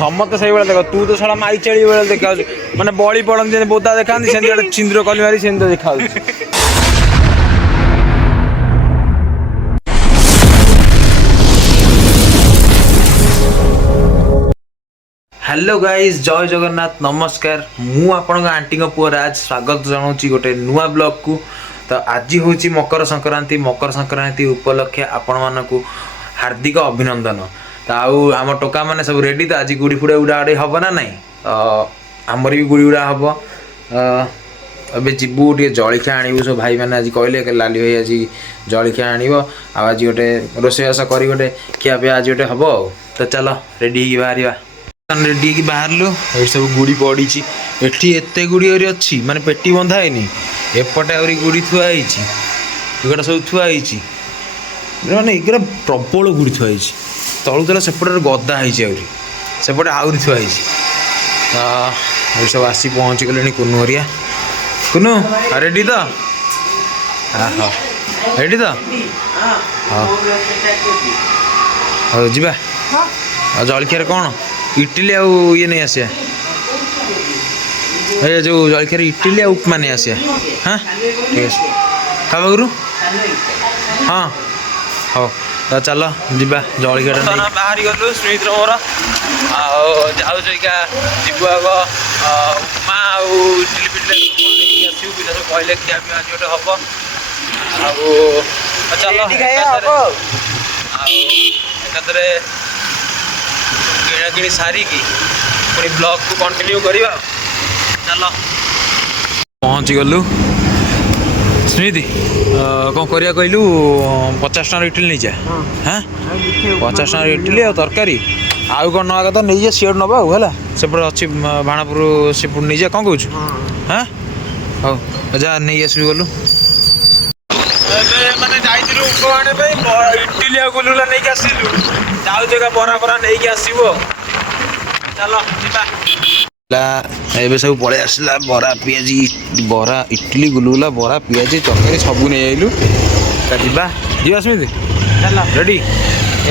ସମସ୍ତେ ସେଇଭଳିଆ ଦେଖ ତୁ ତ ଛଡ଼ା ମାଇ ଛେଳି ଭଳିଆ ଦେଖାଯାଉଛି ମାନେ ବଳି ପଡ଼ନ୍ତି ବୋଦା ଦେଖାନ୍ତି ସେମିତି ଗୋଟେ ଚିନ୍ଦ୍ର କଲି ମାରି ସେମିତି ଦେଖାଯାଉଛି। हेलो गाइज जय जगन्नाथ नमस्कार मु आपन आंटी पुआ राज स्वागत जनाऊँ गोटे नुआ ब्लॉग को। तो आज हूँ मकर संक्रांति उपलक्षे आपण मानक हार्दिक अभिनंदन। तो आम टोका मैंने सब रेडी तो आज गुड़ी फुड़ा उड़ा उड़ी हम ना नाई आमर भी गुड़ी उड़ा हम अबे जीवु टे जलखिया आणबू सब भाई मैंने आज कहले लाली भाई आज जलखिया आण आज गोटे रोषेईबास कर गोटे खियापिया आज गोटे हम तो चल रेडी बाहर रेडी की बाहरलु ये सब गुड़ी पड़ी एटी एत गुड़ी अच्छी माने पेटी बंधा है एपटे आहरी गुड़ी थुआई एगुड़ा सब थुआई माने एगुड़ा प्रबल गुड़ी थुआई तलु तला सेपटे गदा है सेपटे आहरी थुआई सब आसी पहुँची गले कुनु हरिया कुनु रेडी तो हाँ रेडी तो हाँ हाँ जी जलखिया कौन इडली आउ ये नहीं आसिया ये जो जलखिया इडली आ उपमा नहीं आसिया हाँ ठीक है क्या गुरु हाँ हाँ तो चल जीवा जलखिया बाहरी गलु स्मित मोर जाऊ जीव आग उपमा इडली फिटली आसू पिला सब कहले खिया पिया आज गोटे हम चल एकाथरे किणाकिणी सारिकी पुणी ब्लॉग को कंटिन्यू करिवा चल पहुँची गलु स्मृति कौन करिया कहलु 50 टका इडली नहीं जा हाँ 50 टका इडली और तरकारी आउ कौन नवा कथा नहीं जा सीआर नवा है सेपटे अच्छी भाणापुर सेपट नहीं जा कौन कहूँ हाँ हो जा नहीं आसबि गलु मैंने इडली आ गुलुला नहीं आसिलु जाऊ जगह बरा बरा नहीं आसो चलो ए सब पलि आसला बरा पियाजी बरा इडली गुलुला बरा पियाजी तरकारी सब नहीं आइलु जीवा जीवा स्मित चल रेडी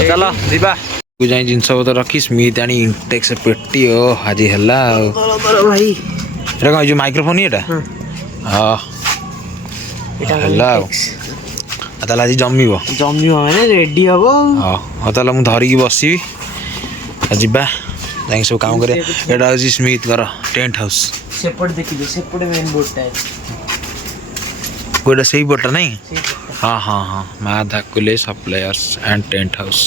चल जीवा जाई जिनस पतर रखी स्मित आनी इंटेक्स पेटी ओ हाजी हला भाई एटा कौन जो माइक्रोफोन ही एटा हां एटा हला ताल आज जमी मैंने रेडी हम हाँ ताल मुझे धरिकी बसबी जीवा जाए सब काम करें यहाँ हूँ स्मित घर टेंट हाउस मेन बोर्डटा गोटा से बोर्डटा नहीं हाँ हाँ हाँ माँ धाकुले सप्लायर्स एंड टेंट हाउस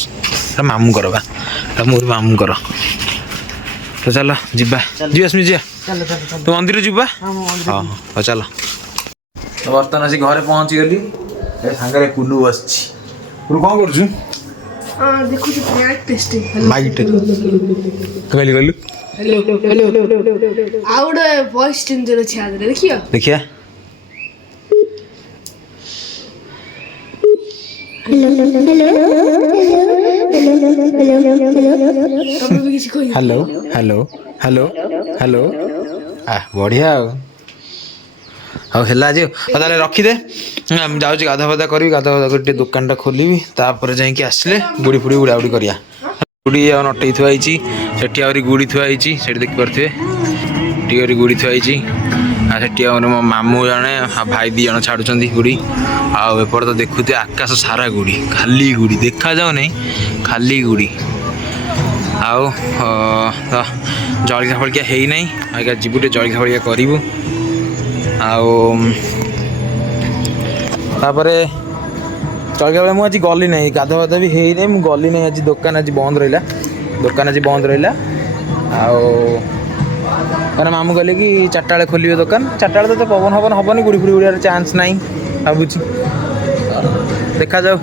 मामू कर मोर मामू कर तो चल जीवा जीवा स्मित जा तो मंदिर जीवा हाँ हाँ चल तो बर्तमान आसी घरे पहुँची गली सांगे कुलू बस कौन कर देखिया हेलो हेलो हेलो हेलो बढ़िया है आज रखीदे जाऊँ गाधा फाधा करी गाधा फाधा कर दुकान खोलि तापर जाकि आसले गुड़ी फुड़ी उड़ा उड़ी करिया गुड़ी नटे थुआई से गुड़ी थुआई से देखिपे टी गुड़ी थुआई से मो मामू जड़े भाई दी जन छाड़ुं गुड़ी आपर तो देखुते आकाश सारा गुड़ी खाली गुड़ी देखा जाऊ नहीं खाली गुड़ी आउ तो जलखिया फलखिया है ना आगे जीवु टे जलखिया फलखिया करूँ तापर चलगा बेले मुझे गली ना गाधा फाधा भी है नहीं गली ना आज दुकान आज बंद रहा दुकान आज बंद रहा आने मामू कहले कि 4टा बेले खोल दुकान 4टा बेले तो पवन हवन हेनी गुड़ी फुड़ी उड़ार चान्स ना भावुँ देखा जाऊ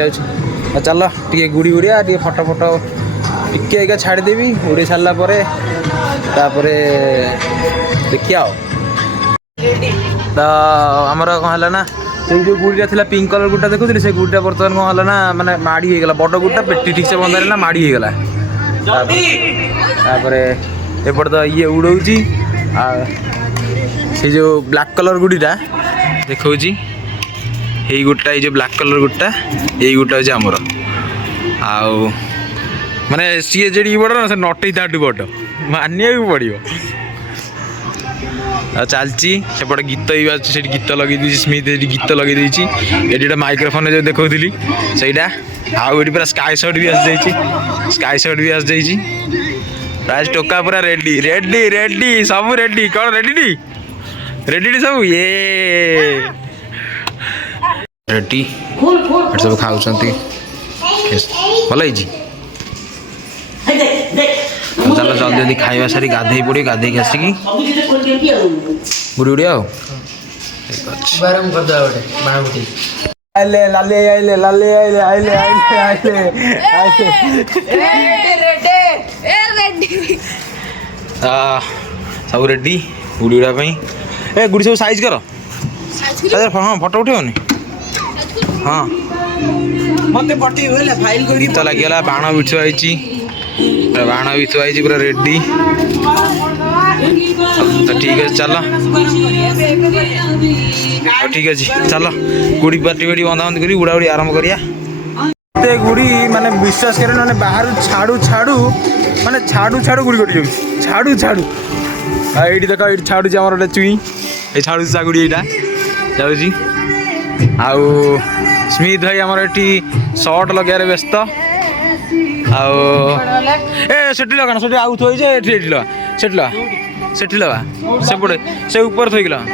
जाऊँ चल टे गुड़ी उड़िया टे फटो फटो टिके आगे छाड़देवी उड़े सारापर देखिया तो आमर कौन है ना से जो गुड़ीटा थी पिंक कलर गुड़ा देखुली से गुड़ीटा बर्तमान कौन है ना माने माड़ी होगा बड़ गुड़ा पेटी ठीक से बंद ना माड़ी होगा एपट तो ये उड़ौ से जो ब्लैक कलर गुड़ीटा देखा यही गुटा ये ब्लैक कलर गुटा यही गुटा हूँ आमर ମାନେ ସିଏ ଯେଠି ବଡ଼ ନା ସେ ନଟେଇ ତାଠୁ ବଡ଼ ମାନିବାକୁ ପଡ଼ିବ। ଆଉ ଚାଲିଛି ସେପଟେ ଗୀତ ବି ବାଜୁଛି, ସେଠି ଗୀତ ଲଗେଇ ଦେଇଛି ସ୍ମିଥ, ସେଠି ଗୀତ ଲଗେଇ ଦେଇଛି। ଏଠି ଗୋଟେ ମାଇକ୍ରୋଫୋନରେ ଯେଉଁ ଦେଖାଉଥିଲି ସେଇଟା। ଆଉ ଏଠି ପୁରା ସ୍କାଏ ସଟ୍ ବି ଆସିଯାଇଛି, ସ୍କାଏ ସଟ୍ ବି ଆସିଯାଇଛି। ରାଜ ଟୋକା ପୁରା ରେଡି ରେଡି ରେଡି ସବୁ ରେଡି। କ'ଣ ରେଡି ରେଡି ସବୁ ଇଏ ରେଡି ଏଠି ସବୁ ଖାଉଛନ୍ତି। ଭଲ ହେଇଛି। ଚାଲ ଜଲ୍ଦି ଜଲ୍ଦି ଖାଇବା ସାରି ଗାଧେଇ ପଡ଼ିବି, ଗାଧେଇକି ଆସିକି ବୁଡ଼ି ଉଡ଼ି ଆଉ ଆଇଲେ ଲାଲି ଆଇଲେ ଲାଲି ଆଇଲେ ଆଇଲେ ଆଇଲେ ଆଇଲେ ସବୁ ରେଡି ଗୁଡ଼ି ଉଡ଼ିବା ପାଇଁ। ଏ ଗୁଡ଼ି ସବୁ ସାଇଜ୍ କର। ହଁ ଫଟୋ ଉଠିବନି। ହଁ ମତେ ପଠେଇବ ଫାଇଲ୍ କରି ଗୀତ ଲାଗିଗଲା। ବାଣ ବି ଥୁଆ ହେଇଛି, ବାଣ ବି ଥୁଆ ହେଇଛି ପୁରା ରେଡି। ତ ଠିକ୍ ଅଛି ଚାଲ, ଠିକ୍ ଅଛି ଚାଲ ଗୁଡ଼ି ପାଟି ବାଟି ବନ୍ଧାବନ୍ଧି କରି ଉଡ଼ା ଉଡ଼ି ଆରମ୍ଭ କରିବା। ଏତେ ଗୁଡ଼ି ମାନେ ବିଶ୍ୱାସ କରେ ମାନେ ବାହାରୁ ଛାଡ଼ୁ ଛାଡ଼ୁ ମାନେ ଛାଡ଼ୁ ଛାଡ଼ୁ ଗୁଡ଼ି କଟି ଯାଉଛି, ଛାଡ଼ୁ ଛାଡ଼ୁ। ଆଉ ଏଇଠି ଦେଖ, ଏଇଠି ଛାଡ଼ୁଛି ଆମର ଗୋଟେ ଚୁଇଁ, ଏଇ ଛାଡ଼ୁଛି ତା ଗୁଡ଼ି ଏଇଟା ଯାଉଛି। ଆଉ ସ୍ମିଥ ଭାଇ ଆମର ଏଠି ସର୍ଟ ଲଗେଇବାରେ ବ୍ୟସ୍ତ। ଆଉ ଏ ସେଠି ଲଗାଣ, ସେଠି ଆଉ ଥୋଇ ଯେ ଏଠି ଏଠି ଲଗା, ସେଠି ଲଗା, ସେଠି ଲଗା, ସେପଟେ ସେ ଉପରେ ଥୋଇକି ଲଗା।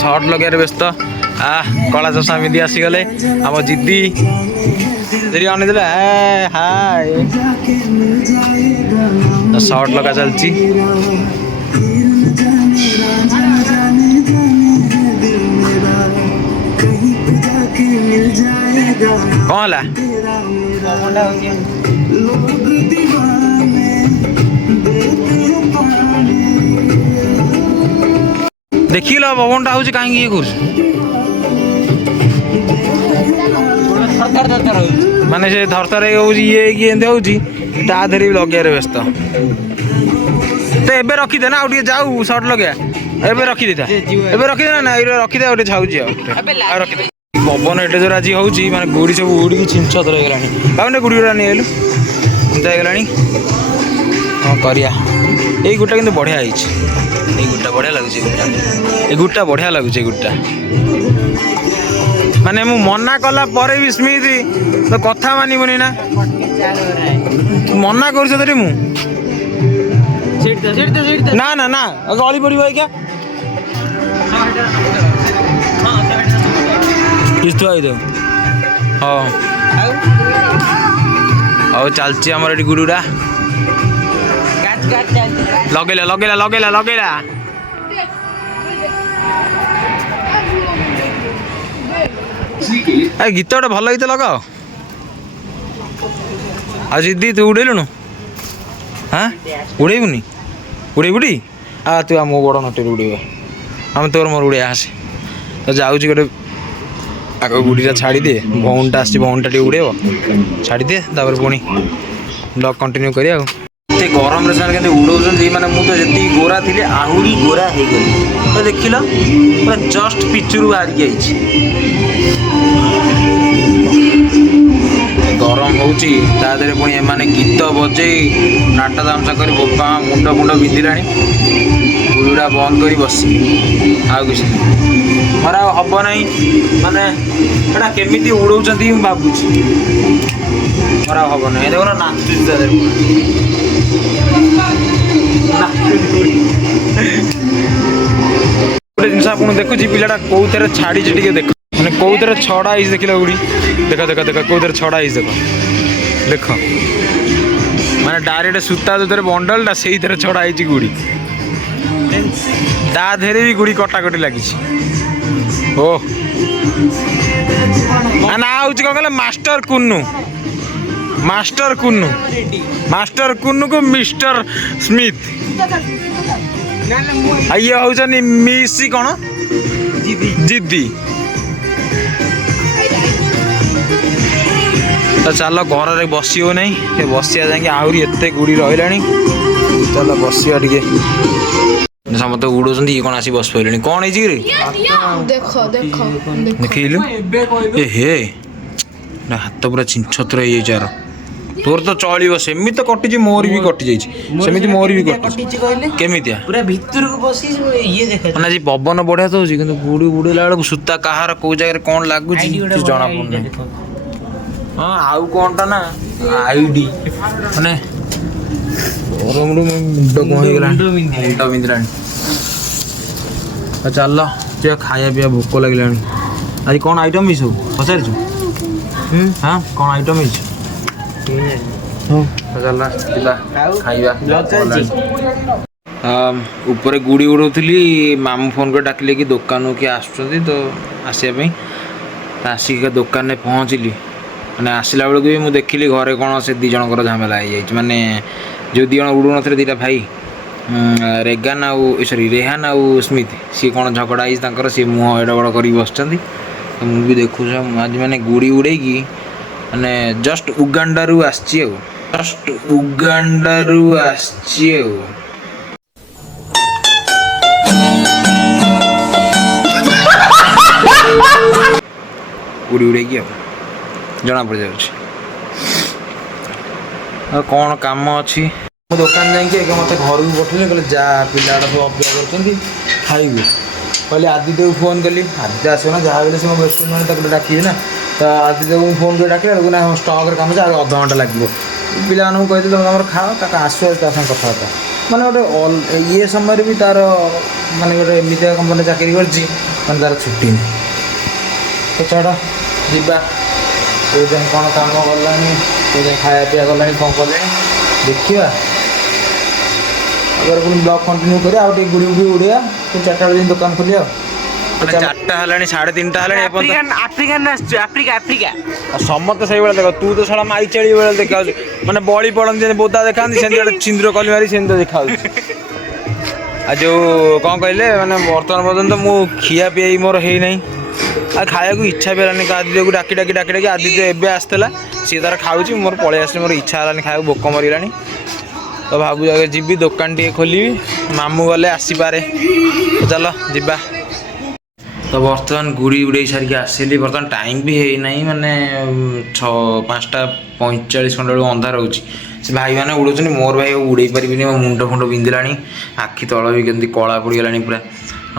ସର୍ଟ ଲଗେଇବାରେ ବ୍ୟସ୍ତ। କଳା ଚଷମା ପିନ୍ଧି ଆସିଗଲେ ଆମ ଜିଦି। ସେଠି ଅନେଇଦେଲେ ହାଏ। ସର୍ଟ ଲଗା ଚାଲିଛି। କ'ଣ ହେଲା? ଦେଖିଲ ପବନଟା ହଉଛି, କାହିଁକି ଇଏ କରୁଛୁ? ମାନେ ସେ ଥରଥର ହଉଛି, ଇଏ ହେଇକି ଏମିତି ହଉଛି, ତା ଦେହରେ ବି ଲଗେଇବାରେ ବ୍ୟସ୍ତ। ତ ଏବେ ରଖିଦେ ନା, ଆଉ ଟିକେ ଯାଉ ସର୍ଟ ଲଗେଇବା। ଏବେ ରଖିଦେଇଥା, ଏବେ ରଖିଦେ ନା, ଏଇଟା ରଖିଦେ, ଆଉ ଟିକେ ଛାଉଛି ଆଉ ରଖିଦେ। ପବନ ଏଟେ ଜୋର ଆଜି ହଉଛି, ମାନେ ଗୁଡ଼ି ସବୁ ଉଡ଼ିକି ଛିଞ୍ଚତ୍ର ହେଇଗଲାଣି। ଭାବୁନେ ଗୁଡ଼ି ଗୁଡ଼ା ନେଇଗଲୁ ଏମିତି ହେଇଗଲାଣି। କ'ଣ କରିବା? ଏଇ ଗୁଟା କିନ୍ତୁ ବଢ଼ିଆ ହେଇଛି, ଏଇ ଗୁଟା ବଢ଼ିଆ ଲାଗୁଛି। ଏଇ ଗୁଟା ବଢ଼ିଆ ଲାଗୁଛି। ଏଇ ଗୁଟା ମାନେ ମୁଁ ମନା କଲା ପରେ ବି ସ୍ମିଥ ତ କଥା ମାନିବୁନି ନା, ମନା କରୁଛ ତୋରି ମୁଁ ନା ନା ନା ଗଳି ପଡ଼ିବ ଆଜ୍ଞା। କିସ୍ତୁ ହେଇଥାଉ। ହଁ ଆଉ ଚାଲିଛି ଆମର ଏଠି ଗୁଡ଼ୁଡ଼ା ଲଗେଇଲା ଲଗେଇଲା ଲଗେଇଲା ଲଗେଇଲା। ଗୀତ ଗୋଟେ ଭଲ ଗୀତ ଲଗାଅ। ଆଉ ଜିଦି ତୁ ଉଡ଼େଇଲୁଣୁ? ହଁ ଉଡ଼େଇବୁନି? ଉଡ଼େଇବୁଟି? ତୁ ଆମ ବଡ଼ ନଟେରେ ଉଡ଼େଇବ, ଆମେ ତୋର ମୋର ଉଡ଼େଇବା ଆସେ। ତ ଯାଉଛି ଗୋଟେ ଆଗ ଗୁଡ଼ିଟା ଛାଡ଼ିଦିଏ, ଭଉଣୀଟା ଆସିଛି, ଭଉଣୀଟା ଟିକେ ଉଡ଼େଇବ, ଛାଡ଼ିଦିଏ, ତାପରେ ପୁଣି ବ୍ଲଗ୍ କଣ୍ଟିନ୍ୟୁ କରିବା। ଆଉ ଏତେ ଗରମରେ ସେମାନେ କେମିତି ଉଡ଼ଉଛନ୍ତି, ମାନେ ମୁଁ ତ ଯେତିକି ଗୋରା ଥିଲି ଆହୁରି ଗୋରା ହେଇଗଲି। ତ ଦେଖିଲ ପୁରା ଜଷ୍ଟ ପିଚୁରୁ ବାହାରିକି ଆଇଛି। ଗରମ ହେଉଛି, ତା ଦେହରେ ପୁଣି ଏମାନେ ଗୀତ ବଜେଇ ନାଟ ତାମସା କରି ବୋପା ମୁଣ୍ଡ ଫୁଣ୍ଡ ବିନ୍ଧିଲାଣି। ଗୁଡ଼ୁଡ଼ା ବନ୍ଦ କରି ବସି ଆଉ କିଛି ନାହିଁ, ମୋର ଆଉ ହବ ନାହିଁ। ମାନେ ଏଇଟା କେମିତି ଉଡ଼ଉଛନ୍ତି ମୁଁ ଭାବୁଛି, ମୋର ଆଉ ହବ ନାହିଁ। ଦେଖୁନ ନାଚୁଛି ତା ଦେହରେ। ଗୋଟେ ଜିନିଷ ଆପଣ ଦେଖୁଛି, ପିଲାଟା କୋଉଥିରେ ଛାଡ଼ିଛି ଟିକେ ଦେଖ, ମାନେ କୋଉଥିରେ ଛଡ଼ା ହେଇଛି ଦେଖିଲ ଗୁଡ଼ି। ଦେଖ ଦେଖ ଦେଖ କୋଉଥିରେ ଛଡ଼ା ହେଇଛି ଦେଖ ଦେଖ, ମାନେ ଡାଇରେକ୍ଟ ସୂତା ଯୋଉଥିରେ ବଣ୍ଡଲଟା ସେଇଥିରେ ଛଡ଼ା ହେଇଛି ଗୁଡ଼ି। ତା ଦେହରେ ବି ଗୁଡ଼ି କଟାକଟି ଲାଗିଛି। ଓ ନା ହେଉଛି କ'ଣ କହିଲେ, master Kunu, master Kunu, master କୁନୁକୁ ମିଷ୍ଟର ସ୍ମିଥ। ଇଏ ହେଉଛନ୍ତି ମିସ୍ କ'ଣ ଜିଦି। ତ ଚାଲ ଘରରେ ବସି ହେଉନାହିଁ, ବସିବା ଯାଇକି ଆହୁରି ଏତେ ଗୁଡ଼ି ରହିଲାଣି। ଚାଲ ବସିବା ଟିକେ। ସମସ୍ତେ ଉଡ଼ଉଛନ୍ତି, ଇଏ କ'ଣ ଆସି ବସି ପଡ଼ିଲେଣି। କ'ଣ ହେଇଛି କି ରେ? ଦେଖିଲୁ ଏ ହେ ହାତ ପୁରା ଛିଞ୍ଚତ୍ର ହେଇଯାଇଛି ଆର। ତୋର ତ ଚଳିବ, ସେମିତି ତ କଟିଛି, ମୋର ବି କଟି ଯାଇଛି, ସେମିତି ମୋର ବି କଟିଛି। କେମିତିଆ ପୁରା ଭିତରକୁ ପଶି ଇଏ ଦେଖା ମାନେ ଆଜି ପବନ ବଢିଆ ଦଉଛି କିନ୍ତୁ ବୁଡି ବୁଡେଇଲା ବେଳକୁ ସୂତା କାହାର କୋଉ ଜାଗାରେ କଣ ଲାଗୁଛି କିଛି ଜଣା ପଡୁନି। ହଁ ଆଉ କଣଟା ନା ଆଇଡି ମାନେ ମୁଣ୍ଡ କଣ ହେଇଗଲାଣି, ମୁଣ୍ଡ ବିନ୍ଧିଲାଣି। ଚାଲ ଯିବା ଖାଇବା ପିଇବା, ଭୋକ ଲାଗିଲାଣି। ଆଜି କ'ଣ ଆଇଟମ୍ ହେଇଛି ସବୁ ପଚାରିଛୁ? ହଁ କ'ଣ ଆଇଟମ୍ ହେଇଛି? ହଉ ଚାଲ ଯିବା ଖାଇବା। ଉପରେ ଗୁଡ଼ି ଉଡ଼ଉଥିଲି, ମାମୁଁ ଫୋନ୍ କରି ଡାକିଲେ କି ଦୋକାନକୁ କିଏ ଆସୁଛନ୍ତି ତ ଆସିବା ପାଇଁ। ଆସିକି ଦୋକାନରେ ପହଞ୍ଚିଲି, ମାନେ ଆସିଲା ବେଳକୁ ବି ମୁଁ ଦେଖିଲି ଘରେ କ'ଣ ସେ ଦୁଇ ଜଣଙ୍କର ଝାମେଲା ହେଇଯାଇଛି। ମାନେ ଯେଉଁ ଦୁଇ ଜଣ ଉଡ଼ୁନଥିଲେ ଦୁଇଟା ଭାଇ, ରେଗାନ ଆଉ ରେହାନ ଆଉ ସ୍ମିଥ, ସିଏ କ'ଣ ଝଗଡ଼ା ହେଇଛି ତାଙ୍କର, ସିଏ ମୁହଁ ଏଡ଼ ବଡ଼ କରିକି ବସିଛନ୍ତି। ମୁଁ ବି ଦେଖୁଛି ଆଜି ମାନେ ଗୁଡ଼ି ଉଡ଼େଇକି ମାନେ ଜଷ୍ଟ ଉଗାଣ୍ଡାରୁ ଆସିଛି ଆଉ, ଜଷ୍ଟ ଉଗାଣ୍ଡାରୁ ଆସିଛି ଆଉ। ଉଡ଼ି ଉଡ଼େଇକି ଆଉ ଜଣା ପଡ଼ିଯାଉଛି। ଆଉ କ'ଣ କାମ ଅଛି? ମୋ ଦୋକାନ ଯାଇକି ଏକ ମୋତେ ଘରକୁ ପଠେଇଲେ, କହିଲେ ଯା ପିଲାଟା ସବୁ ଅପେକ୍ଷା କରୁଛନ୍ତି ଖାଇବୁ। କହିଲି ଆଦିତ୍ୟକୁ ଫୋନ୍ କଲି, ଆଦିତ୍ୟ ଆସିବ ନା ଯାହା ହେଲେ, ସେ ମୋ ବେଷ୍ଟ ଫ୍ରେଣ୍ଡ ମାନେ ତାକୁ ଡାକିବେ ନା। ତ ଆଦିତ୍ୟକୁ ମୁଁ ଫୋନ୍ କରି ଡାକିଲା ବେଳକୁ ନା ଷ୍ଟକ୍ରେ କାମ ଅଛି, ଆଉ ଅଧଘଣ୍ଟା ଲାଗିବ। ପିଲାମାନଙ୍କୁ କହିଥିଲି ତୁମେ ତମର ଖାଅ, ତାକୁ ଆସିବ ତା ସାଙ୍ଗେ କଥାବାର୍ତ୍ତା। ମାନେ ଗୋଟେ ଇଏ ସମୟରେ ବି ତା'ର ମାନେ ଗୋଟେ ଏମିତିଆ କମ୍ପାନୀ ଚାକିରି କରିଛି, ମାନେ ତା'ର ଛୁଟି ନାହିଁ। ତ ଛାଡ଼ ଯିବା, କେଉଁ ଯାଏଁ କ'ଣ କାମ କଲାଣି, କେଉଁ ଯାଏଁ ଖାଇବା ପିଇବା କଲାଣି, କ'ଣ କଲେଣି ଦେଖିବା। ତାପରେ ପୁଣି ବ୍ଲଗ୍ କଣ୍ଟିନ୍ୟୁ କରିବା, ଆଉ ଟିକେ ଗୁଡ଼ି ଗୁଡ଼ି ଉଡ଼ିବା, ପୁଣି 4ଟା ବେଳେ ଯାଇ ଦୋକାନ ଖୋଲିବା ଆଉ। 4ଟା ହେଲାଣି, 3:30 ହେଲାଣି। ଆଫ୍ରିକା ସମସ୍ତେ ସେଇଭଳିଆ ଦେଖ, ତୁ ତ ଶଳା ମାଇଚାଳି ବେଳେ ଦେଖାଯାଉଛି, ମାନେ ବଳି ପଡ଼ନ୍ତି ଯେମିତି ବୋଦା ଦେଖାନ୍ତି, ସେମିତି ଗୋଟେ ଛିନ୍ଦ୍ର କଲି ମାରି ସେମିତି ଦେଖାଯାଉଛି। ଆଉ ଯେଉଁ କ'ଣ କହିଲେ, ମାନେ ବର୍ତ୍ତମାନ ପର୍ଯ୍ୟନ୍ତ ମୁଁ ଖିଆ ପିଆଇ ମୋର ହେଇନାହିଁ, ଆଉ ଖାଇବାକୁ ଇଚ୍ଛା ବି ହେଲାନି। ଆଦିତ୍ୟକୁ ଡାକି ଆଦିତ୍ୟ ଏବେ ଆସିଥିଲା, ସିଏ ତାର ଖାଉଛି, ମୋର ପଳେଇ ଆସିଲି, ମୋର ଇଚ୍ଛା ହେଲାନି ଖାଇବାକୁ, ଭୋକ ମରିଲାଣି। ତ ଭାବୁଛି ଆଗେ ଯିବି ଦୋକାନ ଟିକେ ଖୋଲିବି, ମାମୁଁ ଗଲେ ଆସିପାରେ, ଚାଲ ଯିବା। ତ ବର୍ତ୍ତମାନ ଗୁଡ଼ି ଉଡ଼େଇ ସାରିକି ଆସିଲି, ବର୍ତ୍ତମାନ ଟାଇମ୍ ବି ହେଇନାହିଁ, ମାନେ 5:45 ଖଣ୍ଡେ ବେଳକୁ ଅନ୍ଧାର ହେଉଛି। ସେ ଭାଇମାନେ ଉଡ଼ଉଛନ୍ତି, ମୋର ଭାଇ ଆଉ ଉଡ଼େଇ ପାରିବିନି, ମୋ ମୁଣ୍ଡ ଫୁଣ୍ଡ ବିନ୍ଧିଲାଣି, ଆଖି ତଳ ବି କେମିତି କଳା ପଡ଼ିଗଲାଣି, ପୁରା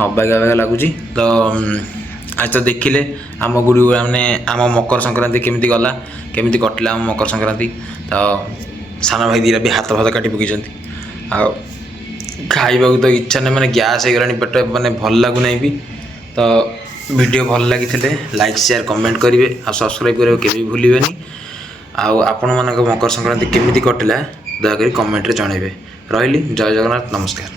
ଅବାଗିଆ ଲାଗୁଛି। ତ ଆଜି ତ ଦେଖିଲେ ଆମ ଗୁଡ଼ି ମାନେ ଆମ ମକର ସଂକ୍ରାନ୍ତି କେମିତି ଗଲା, କେମିତି କଟିଲା ଆମ ମକର ସଂକ୍ରାନ୍ତି। ତ ସାନ ଭାଇ ଦୁଇଟା ବି ହାତ କାଟି ପକାଇଛନ୍ତି। ଆଉ ଖାଇବାକୁ ତ ଇଚ୍ଛା ନାହିଁ, ମାନେ ଗ୍ୟାସ୍ ହେଇଗଲାଣି ପେଟ, ମାନେ ଭଲ ଲାଗୁନାହିଁ ବି। ତ ଭିଡ଼ିଓ ଭଲ ଲାଗିଥିଲେ ଲାଇକ୍ ସେୟାର କମେଣ୍ଟ କରିବେ, ଆଉ ସବସ୍କ୍ରାଇବ୍ କରିବାକୁ କେବେ ବି ଭୁଲିବେନି। ଆଉ ଆପଣମାନଙ୍କ ମକର ସଂକ୍ରାନ୍ତି କେମିତି କଟିଲା ଦୟାକରି କମେଣ୍ଟରେ ଜଣାଇବେ। ରହିଲି, ଜୟ ଜଗନ୍ନାଥ, ନମସ୍କାର।